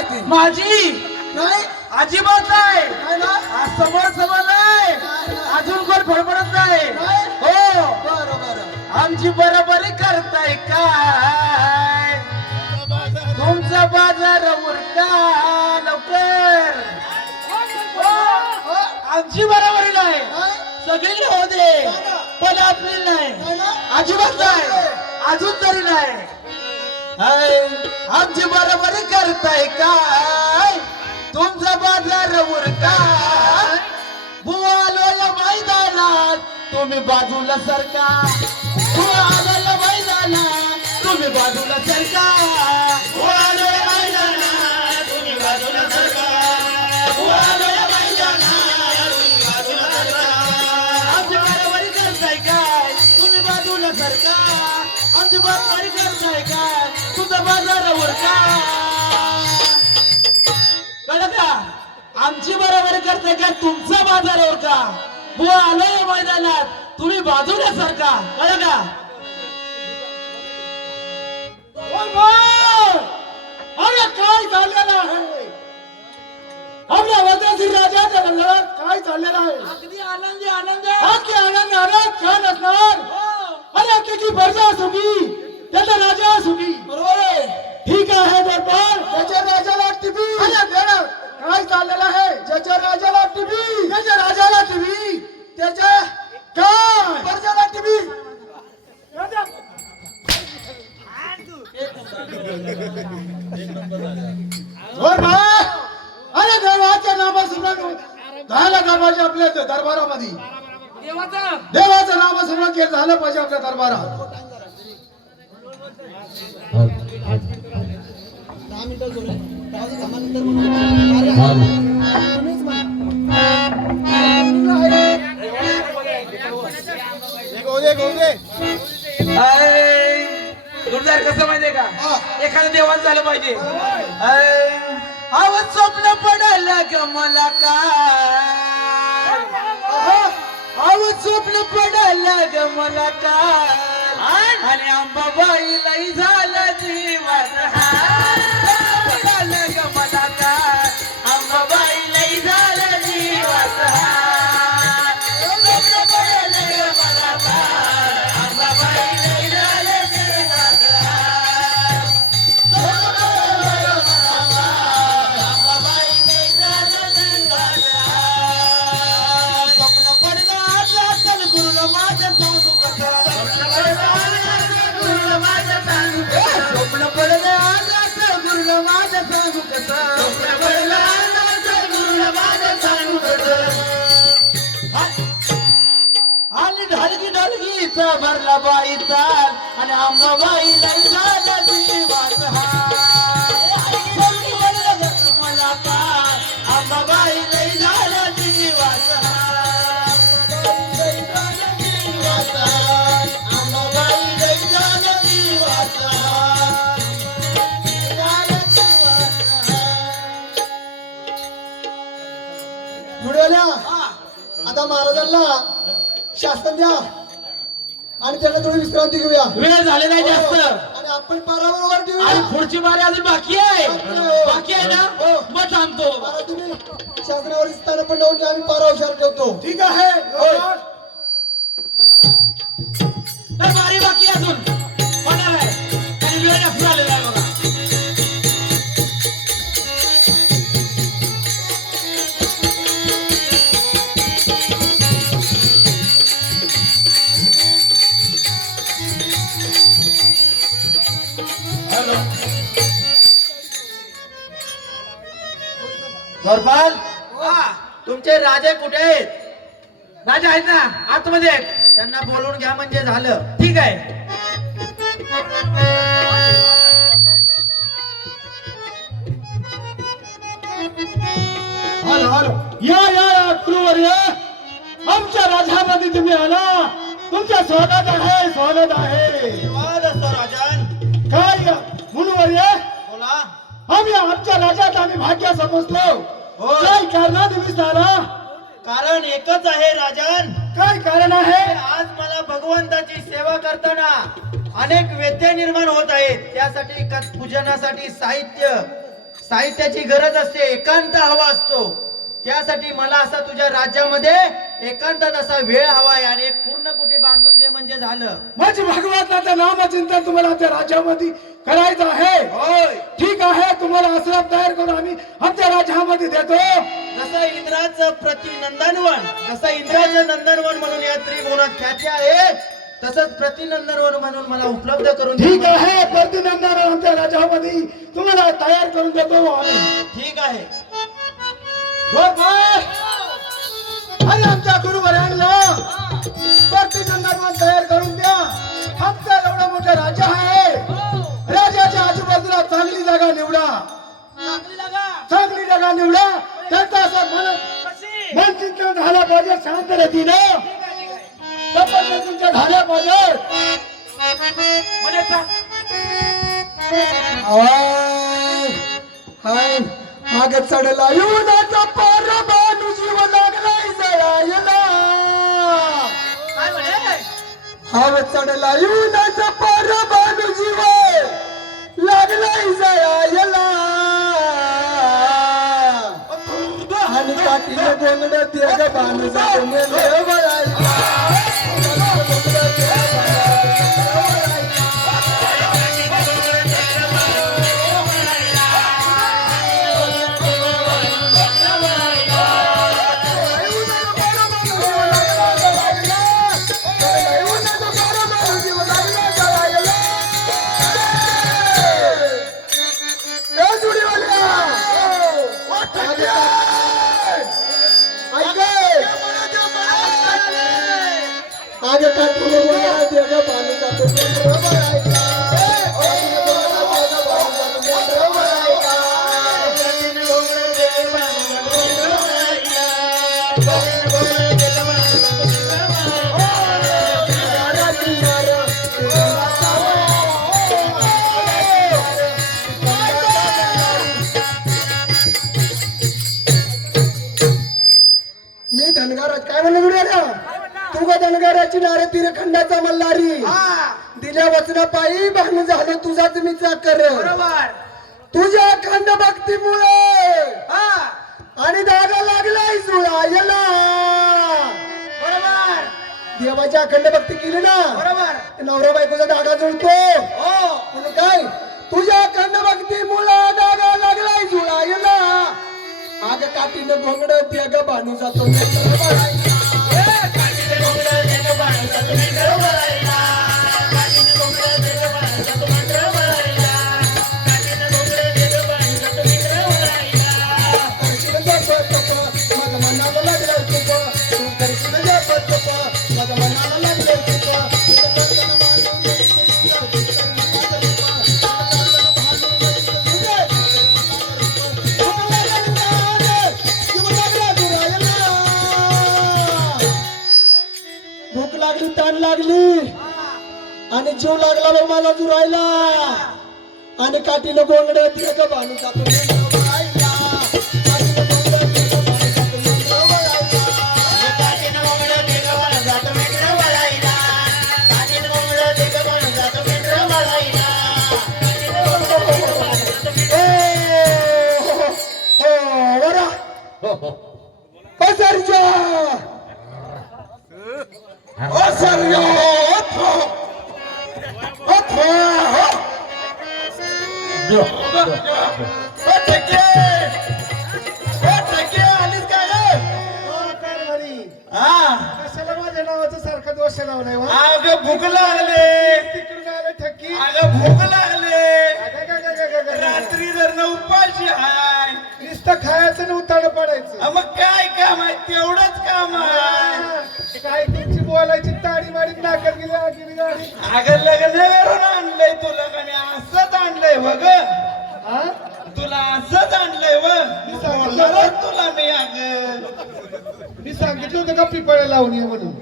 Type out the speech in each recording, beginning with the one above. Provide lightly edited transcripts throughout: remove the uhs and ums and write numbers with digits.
आहे ती माझी नाही अजिबात नाही. नाही ना समोर समोर नाही. अजून कोण फडफडत नाही. हो बरं बरं आमची बरोबरी करताय काय? तुमचा बाजार उरका लवकर. आमची बरोबरी नाही. सगळी हो दे पण आपली नाही. अजिबात नाही. अजून तरी नाही. हाय, आमची बरोबरी करताय काय? तुमचा बाजार उरका. बुवा आलो या मैदानात तुम्ही बाजूला सरका. बुवा आलो या मैदानात तुम्ही बाजूला सरका. बुवा आलो या मैदानात तुम्ही बाजूला सरका. बुवा आलो या मैदानात तुम्ही बाजूला सरका. आमची बरोबरी करताय काय? तुम्ही बाजूला सरका. आमची बरोबरी करताय काय? तुझा बाजार उरका. कळलं का? आमची बरोबरी करताय का तुमचा बाजारावर का? बुवा आलोय मैदानात तुम्ही बाजूला सरका. कळलं का? अरे काय चाललेलं आहे आपल्या वजाची राजाच्या गल्लात काय चाललेलं आहे अगदी आनंदी आनंद. अख्खी आनंद आनंद छान असणार अरे त्याची प्रजा सुखी त्याचा राजा सुखी बरोबर आहे. ठीक आहे दरबार त्याच्या राजाला टीव्ही काय चाललेलं आहे ज्याच्या राजाला टीव्ही त्याच्या राजाला टीव्ही त्याच्या काय प्रजाला टीव्ही अरे देवाच्या नामासमोर झालं का पाहिजे आपल्या दरबारामध्ये देवाचं नामस्मरण केलं झालं पाहिजे आपल्या दरबारात गुरुदार कसं माहितीये का? एखादं देवाचं झालं पाहिजे. आवाज स्वप्न पडायला ग मला काय? आवाज स्वप्न पडायला ग मला काय? आणि अंबाबाईलाही झालं जीवाचा हाल. पडायला ग मला काय? अंबाबाईलाही झालं जीवाचा हाल. स्वप्न पडायला ग मला काय? अंबाबाईलाही झालं जीवाचा हाल. स्वप्न पडायला ग मला काय? अंबाबाईलाही झालं जीवाचा हाल. स्वप्न पडलं आता चल गुरुला माझ्या सांगू कसं. स्वप्न पडलं आता चल गुरुला माझ्या सांगू कसं. स्वप्न पडलं आता चल गुरुला माझ्या सांगू कसं. आणि ढालकी ढालकीचा भरला बाईचा आणि अंबाबाईला झाला जीवाचा हाल. स्वप्न पडलं ग मला काय? अंबाबाईला झाला जीवाचा हाल. जीवाचा हाल. अंबाबाईला झाला जीवाचा हाल. झाला जीवाचा हाल. जुडवल्या आता महाराजांना शासन द्या आणि त्यांना थोडी विश्रांती घेऊया वेळ झालेला आहे जास्त आणि आपण पाराबरोबर आणि ठेवूया पुढची बारी अजून बाकी आहे. बाकी आहे ना? मग थांबतो. पारा तुम्ही शासनावर स्थान पण लावून आम्ही पारा हुशार ठेवतो ठीक आहे तर बारी बाकी आहे अजून होणार आहे आणि वेळ जास्त झालेला आहे बघा. गोरपाल तुमचे राजे कुठे आहेत? राजा आहेत ना आतमध्ये आहेत. त्यांना बोलून घ्या म्हणजे झालं. ठीक आहे. हॅलो हॅलो या गुरुवर या आमच्या राजामध्ये तुम्ही आला तुमच्या स्वागत आहे स्वागत आहे धन्यवाद असतो राजन. काय मुलवर या बोला. आम्ही आमच्या राज्यात आम्ही भाग्य समजलो हो. काय कारणानिमित्त आला कारण एकच आहे राजन. काय कारण आहे आज मला भगवंताची सेवा करताना अनेक व्यत्यय निर्माण होत आहेत. त्यासाठी पूजनासाठी साहित्य साहित्याची गरज असते, एकांत हवा असतो. त्यासाठी मला असा तुझ्या राज्यामध्ये एकांतात असा वेळ हवाय आणि एक पूर्ण कुटी बांधून दे म्हणजे झालं. माझी भगवंताचं नामचिंतन तुम्हाला त्या राज्यामध्ये करायचं आहे. होय, ठीक आहे, तुम्हाला आश्रम तयार करून आम्ही आमच्या राज्यामध्ये देतो. जसं इंद्राचं नंदनवन म्हणून या त्रिभुवनात ख्याती आहे, तसंच प्रतिनंदनवन म्हणून मला उपलब्ध करून दे. ठीक आहे, प्रतिनंदन आमच्या राज्यामध्ये तुम्हाला तयार करून देतो आम्ही. ठीक आहे. बरोबर. आणि आमच्या गुरुवर्यांना प्रतिनंदन तयार करून द्या. आमचं एवढं मोठं राज्य आहे, राज्याच्या आजूबाजूला चांगली जागा निवडा, चांगली जागा निवडा. त्यांचं असं मन चिंतन झालं पाहिजे, शांत रीतीनं तपस्या तुमच्या झाल्या पाहिजे. हाय माग चढला युनाचा परमाणू जीव लागलाय जळायला. हाव चढला युनाचा परमाणू जीव लागलाय जळायला. आणि काठीने बोंगड तेग बांध जातो मेंढ वळायला. आगे काठीने बोंगड तेग बांध जातो मेंढ वळायला. मी धनगाराज काय म्हणलं जुड्याला? तू का धनगाराची नारे तीर खंडाचा मल्हारी, दिल्या वचना पायी भांडण झालं तुझाच मी चाकर. तुझ्या खंड भक्तीमुळे आणि दागा लागलाय जुळायला. देवाच्या अखंड भक्ती केली ना, नवरा बायकोचा दागा जुळतो. म्हणून काय तुझ्या अखंड भक्तीमुळे दागा लागलाय जुळायला. आग काठीनं घोंगड तेग बांधू जातो भूक लागली, ताण लागली आणि जीव लागला बघ माझा जुरायला. आणि काठीनं गोंगड तेग बांधू जातो. माझ्या नावाचा सारखा दोष लावलाय. अगं भूक लागले, तिकडून आलं ठक्की. अगं भूक लागले, रात्री जर न उपाशी हाय, नुसतं खायचं आणि उताड पडायचं. मग काय काम आहे? तेवढंच काम आहे. काय तुमची बोलायची ताडी माडी नाकात गेली आगीने गाडी. अगं लग्न करून आणलंय तुला का नाही? असंच आणलंय बघ, तुला असंच आणलंय बघ तुला मी. अगं मी सांगितलं होतं का पिपळ्या लावून ये म्हणून.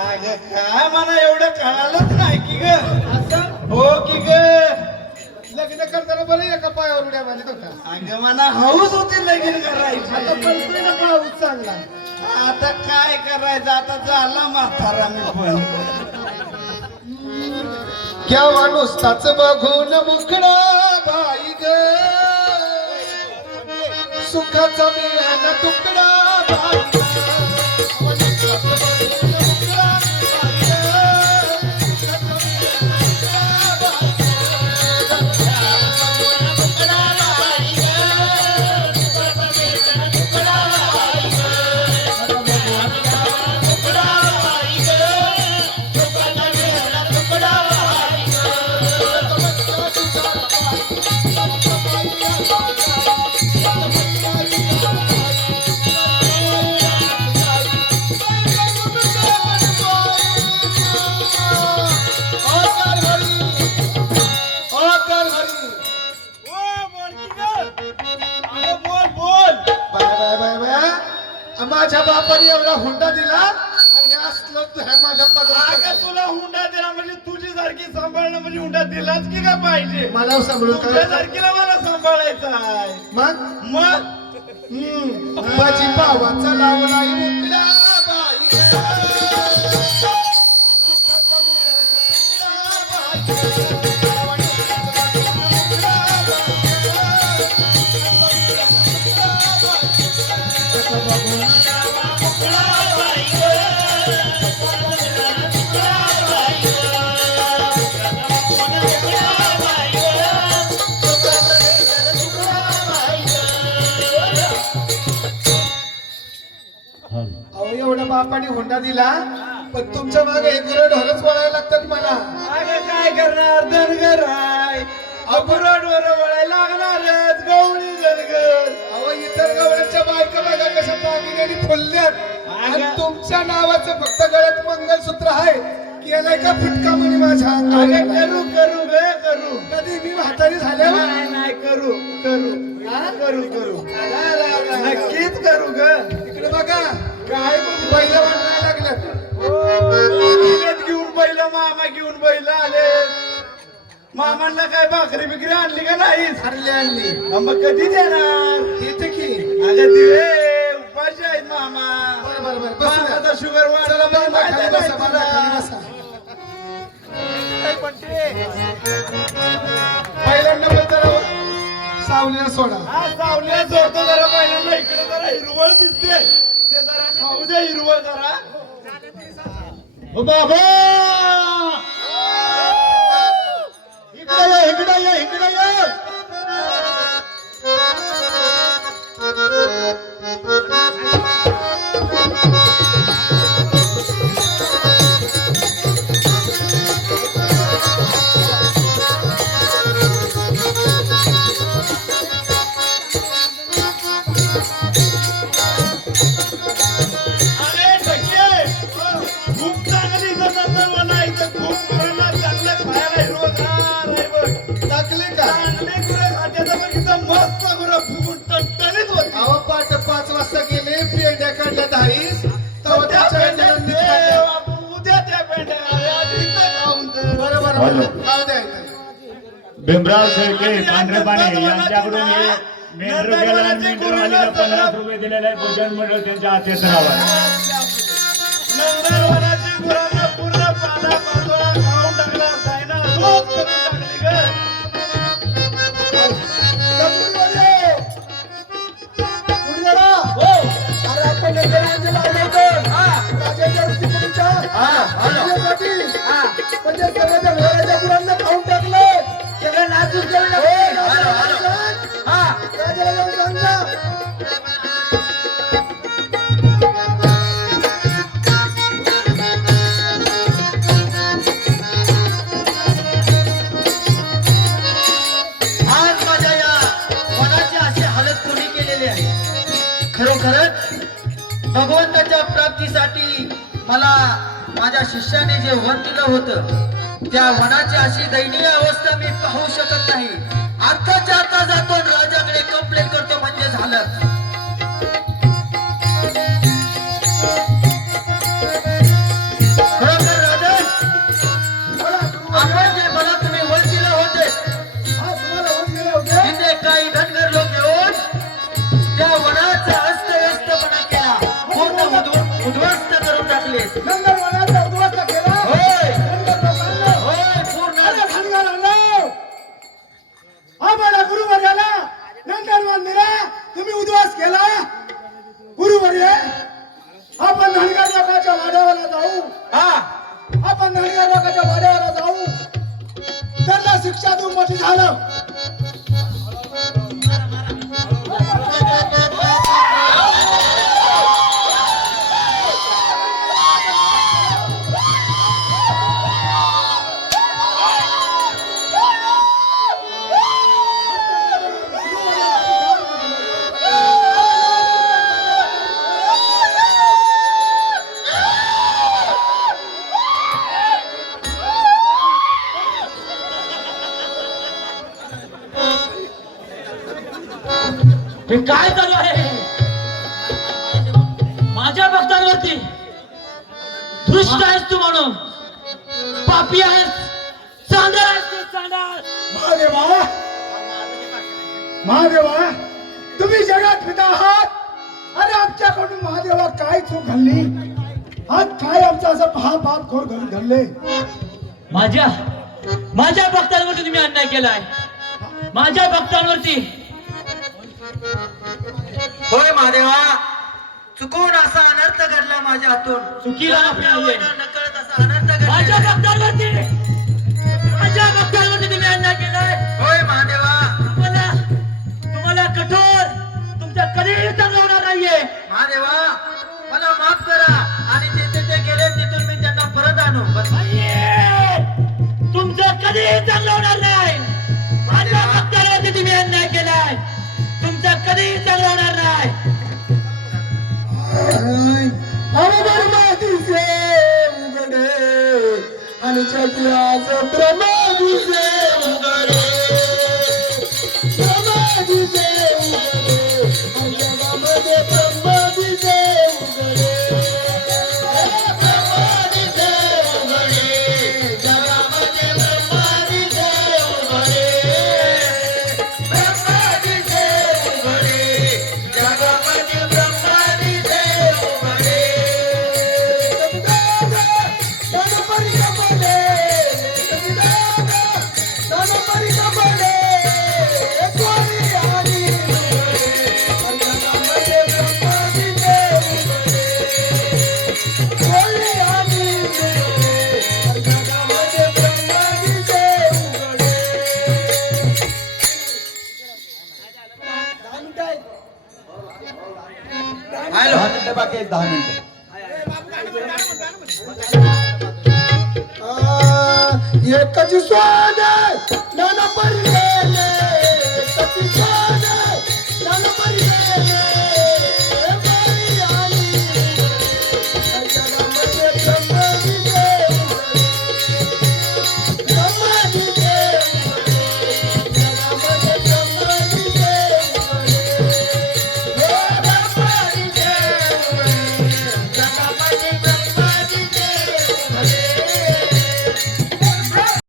अगं काय मला एवढं कळालंच नाही की ग. असं हो की ग. लग्न करताना बरं एका पायावर उड्या मारत होता. अगं मला हौस होती लगीन आता करायची. पडतोय ना पाऊस चांगला. आता काय करायचं? आता झाला म्हातारा मी पण. क्या माणूस ताच बघून मुकडा बाई ग. सुखाचा मिळाला तुकडा बाईला. Bye bye bye bye. माझ्या बापाने एवढा हुंडा दिला आणि असलं तू ह्या माझ्या पदरात तुला हुंडा दिला म्हणजे तुझी सारखी सांभाळणं म्हणजे हुंडा दिलाच की काय पाहिजे मला सांभाळून तुझ्या काय सारखीला मला सांभाळायचं आहे मग मग माझी भावाचा लावला मुकला बाई ग. सुखाचा मिळाला तुकडा अहो एवढा बापाने हुंडा दिला पण तुमच्या मागे एक ढोरच वळायला लागतात मला. अगं काय करणार धनगर आहे अपुराडवर वळायला लागणारच गवळी धनगर अहो इतर गवळ्याच्या बायका बघा कशा दागिन्याने फुलल्यात आणि तुमच्या नावाचं फक्त गळ्यात मंगलसूत्र आहे केलाय का फुटका म्हणे माझ्या अगं अंगावर. करू करू गे करू कधी मी म्हातारी झाल्यावर नाही नाही करू करू करू करू नक्कीच करू ग इकडे बघा काय पहिलं वाटायला लागलं. विकत घेऊन पहिलं मामा घेऊन पहिलं आले मामांना काय भाकरी बिकरी आणली का नाही हरली आणली मग कधी देणार इथे की अगं दिवे उपाशी आहेत मामा बरं बरं बरं बस ना. मामाचा शुगर चला वाढला बरं बरं, खाली माहिती बसा, बरं बरं, खाली नाही बसा. तुला. पहिल्यांदा बोलताना सावलीला सोडा. हा सावलीला जोडतो जरा पहिल्यांदा इकडे जरा हिरवळ दिसते ते जरा खाऊ दे हिरवळ जरा ओ बाबा इकडे या इकडे या. अरे ढगे, खूप चांगली जनावर म्हणायचं खूप पुराणा चांगलं खायला हिरवगार आहे बघ टाकले का चांगले गुरं खात्याचं बघ इथं मस्त गुरं फुगून टणटणीत होती अहो पाठ 5 वाजता गेले पेंड्या काढल्या 10 तेव्हा त्या त्याच्या पेंड्या नंदीत दे, खाल्ल्या. आपण उद्या त्या पेंड्या खाऊया, आधी इथं खाऊन तर. बरं बरं हॅलो. बरं खाऊ द्या इथं. भीमराव शेळके पांढरेपाणी यांच्याकडून हे मेंढरू गेला आणि मेंढरवालीला 50 रुपये दिलेले आहे भोजन मंडळ त्यांच्या हातात राहावा नंदनवनाची गुरांना पूर्ण पाला पाचोळा खाऊन टाकला जायना रोज करून टाकली ग कचुरीवाले! जुडलेला! अरे आपण नेत्यांचे लावले होते. राजाच्या वस्तीपूर्वीच्या राज्यासाठी. म्हणजे सगळ्या घराच्या गुरांना खाऊन टाकलं. सगळं नाचून गेलं राजाला जाऊन सांगा. आज माझ्या या मनाची अशी हालत कोणी केलेली आहे खरोखरच भगवंताच्या प्राप्तीसाठी मला माझ्या शिष्याने जे वन दिलं होतं त्या वनाची अशी दयनीय अवस्था मी पाहू शकत नाही. आताच्या आता जातो आणि राजाकडे कंप्लेंट करतो म्हणजे झालं. खरोखर राजन आपण जे मला तुम्ही वन दिलं होते हा, तुम्हाला वर गेले होते? तिथे काही धनगर लोक येऊन त्या वनाचा अस्तव्यस्तपणा केला पूर्ण उद्ध्वस्त करून टाकले. नंदनवनाचा उद्ध्वस्त केला. होय नंदन लोकांना. होय पूर्ण अरे धनगरांनो! आम्हाला गुरुवर्याला तुम्ही उद्वास केला गुरुवर्य आपण धनगर लोकांच्या वाड्यावर जाऊ आपण धनगर लोकांच्या वाड्यावर जाऊ त्यांना शिक्षा देऊन मोठी झालं हे काय चालू आहे माझ्या भक्तांवरती? दृष्ट आहेस तू म्हणून, पापी आहेस, चांडाळ आहेस तू, चांडाळ. महादेवा महादेवा तुम्ही जगात पिता आहात अरे आमच्याकडून महादेवा काय चूक घडली आज काय आमचा असं पाप खोर घरी घडले माझ्या भक्तांवरती तुम्ही अन्याय केलाय. माझ्या भक्तांवरती होय महादेवा, चुकून असा अनर्थ घडला माझ्या हातून. चुकीला माफी नाहीये. नकळत असा अनर्थ माझ्या घडला. भक्तांवरती तुम्ही अन्याय केलाय. होय महादेवा, तुम्हाला कठोर तुमच्या कधीही चांगलं होणार नाहीये. महादेवा मला माफ करा आणि जिथे ते गेले तिथून मी त्यांना परत आणू. नाहीये. तुमचं कधीही चांगलं होणार नाही. माझ्या भक्तांवरती तुम्ही अन्याय केलाय. तुमचं कधीही चांगलं होणार नाही. अवघडमातीचे उघडे आणि चक्राच प्रमादीचे उघडे प्रमादीचे उघडे आणि जगामध्ये प्रमादीचे उघडे प्रमादीचे उघडे जगामध्ये प्रमादीचे उघडे प्रमादीचे उघडे जगामध्ये प्रमादीचे उघडे गणपती कमले गणपती कमले कोणी आणि जगामध्ये प्रमादीचे उघडे कोणी आणि जगामध्ये प्रमादीचे उघडे. 10 मिनिटं आहेत. 10 मिनिटं बाकी आहेत. 10 मिनिटं एकच स्वाद